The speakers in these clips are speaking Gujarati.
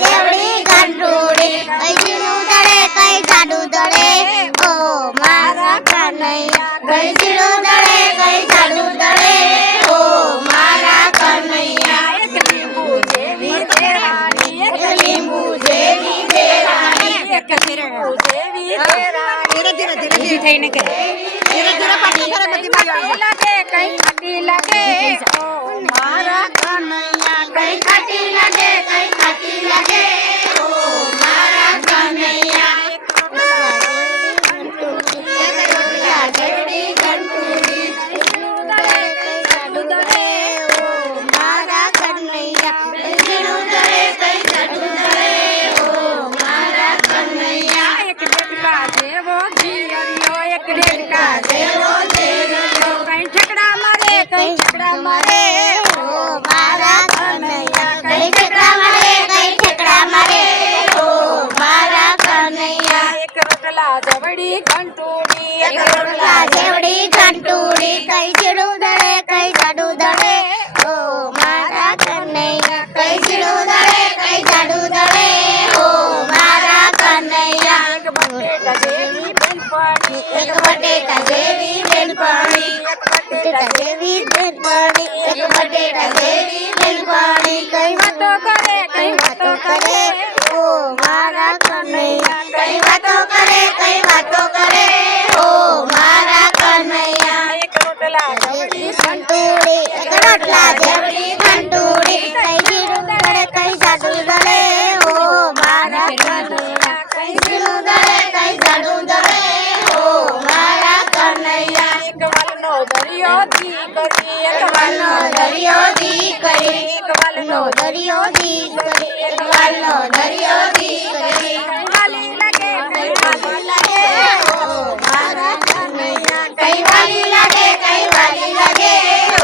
જેવડી ઘંટુડી કઈ ઝીણું દળે કઈ જાડું દળે ઓ મારા કનૈયા કઈ ઝીણું દળે કઈ જાડું દળે ઓ મારા કનૈયા એક લીંબુ જેવી દેરાણી એક લીંબુ જેવી દેરાણી એક લીંબુ જેવી દેરાણી ધીરે ધીરે ધીરે થઈને કે ધીરે ધીરે પાછી કરે બધી ખાટી લાગે કઈ ખાટી લાગે ઓ મારા કનૈયા કઈ ખાટી લાગે કઈ ખાટી લાગે ઓ મારા કનૈયા એક રોટલા જેવડી ઘંટુડી કઈ ઝીણું દળે કઈ જાડું દળે ઓ મારા કનૈયા કઈ ઝીણું દળે કઈ જાડું દળે ઓ મારા કનૈયા એક ડેડકા જેવો જીયરિયો એક ડેડકા જેવો જેવો કઈ ઠકડા મારે કઈ ઠકડા મારે ઓ મારા કનૈયા કઈ ઠકડા મારે કઈ ઠકડા મારે ઓ મારા કનૈયા એક રોટલા જવડી ઘંટુડી એક રોટલા જેવડી ઘંટુડી કઈ ઝીણું દળે કઈ જાડું દળે ઓ મારા કનૈયા કઈ ઝીણું દળે કઈ જાડું દળે ઓ મારા કનૈયા એક બટેટા જેવી બેનપણી એક બટેટા જેવી બેનપણી એક બટેટા જેવી બેનપણી એક બટેટા જેવી બેનપણી કઈ વાતો કરે કઈ વાતો કરે ઓ મારા કનૈયા કઈ વાતો કરે કઈ વાતો કરે ઓ મારા કનૈયા એક રોટલા જવડી ઘંટુડી એક રોટલા જેવડી ઘંટુડી કઈ ઝીણું દળે કઈ જાડું દળે ઓ મારા કનૈયા કઈ ઝીણું દળે કઈ જાડું દળે ઓ મારા કનૈયા એક વાલનો દરિયો દીકરી એક વાલનો દરિયો દીકરી એક વાલનો દરિયો દીકરી એક વાલનો દરિયો દીકરી કઈ વાલી લાગે કઈ વાલી લાગે ઓ મારા કનૈયા કઈ વાલી લાગે કઈ વાલી લાગે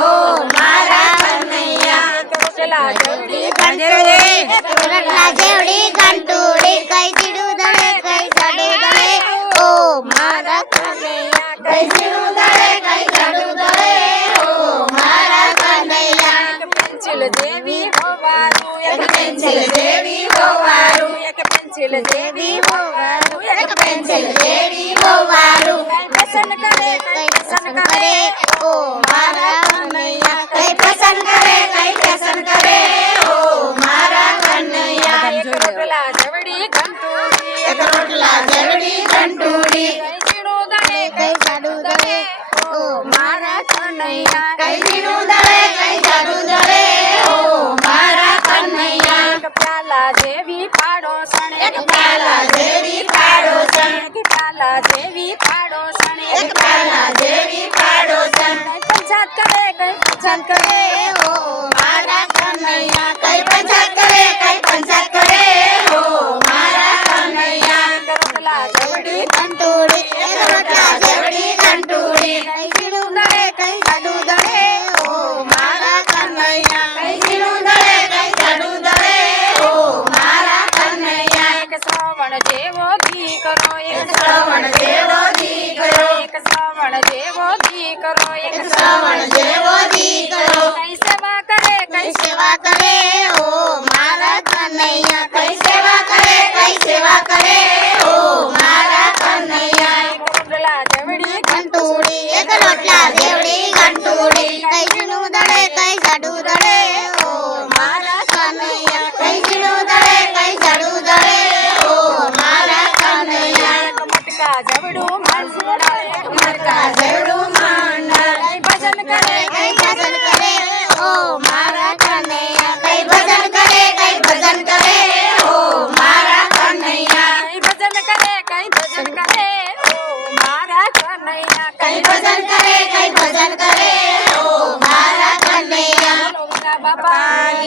ઓ મારા કનૈયા એક રોટલા જવડી ઘંટુડી એક રોટલા જેવડી ઘંટુડી કઈ ઝીણું દળે કઈ જાડું દળે ઓ મારા કનૈયા કઈ ઝીણું દળે કઈ જાડું દળે ઓ મારા કનૈયા પેન્સિલ જેવી હોવારું એક પેન્સિલ જેવી હોવારું એક પેન્સિલ જેવી હોવારું એક પેન્સિલ જેવી હોવારું કઈ પસંદ કરે કઈ પસંદ કરે ઓ મારા કનૈયા કઈ પસંદ કરે કઈ પસંદ કરે ઓ મારા કનૈયા એક રોટલા જવડી ઘંટુડી એક રોટલા જેવડી ઘંટુડી કઈ ઝીણું દળે કઈ જાડું દળે ઓ મારા કનૈયા કઈ ઝીણું દળે કઈ જાડું દળે ઓ મારા કનૈયા એક પ્યાલા જેવી પાડોસણ એક પ્યાલા જેવી પાડોસણ એક પ્યાલા જેવી પાડોસણ એક પ્યાલા જેવી પાડોસણ કઈ પંચાયત કરે કઈ પંચાયત કરે ઓ મારા કનૈયા કઈ પંચાયત કરે કઈ પંચાયત કરે ઓ મારા કનૈયા એક રોટલા જવડી ઘંટુડી એક રોટલા જેવડી ઘંટુડી કઈ ઝીણું દળે કઈ જાડું દળે ઓ મારા કનૈયા કઈ ઝીણું દળે કઈ જાડું દળે ઓ મારા કનૈયા એક શ્રવણ જેવો દીકરો એક શ્રવણ જેવો દીકરો એક શ્રવણ જેવો દીકરો એક શ્રવણ જેવો દીકરો કઈ સેવા કરે કઈ સેવા કરે ઓ મારા કનૈયા કઈ સેવા કરે કઈ સેવા કરે ઓ મારા કનૈયા એક રોટલા જવડી ઘંટુડી એક રોટલા જેવડી ઘંટુડી કઈ ઝીણું દળે કઈ જાડું દળે ઓ મારા કનૈયા કઈ ઝીણું દળે કઈ જાડું દળે ઓ મારા કનૈયા એક મટકા જવડું મંડળ એક મટકા જેવડું માંડળ કઈ ભજન કરે કઈ ભજન કરે ઓ મારા કનૈયા કઈ ભજન કરે કઈ ભજન કરે ઓ મારા કનૈયા કઈ ભજન કરે કઈ ભજન કરે ઓ મારા કનૈયા કઈ ભજન કરે કઈ ભજન કરે ઓ મારા કનૈયા બોલો બાપા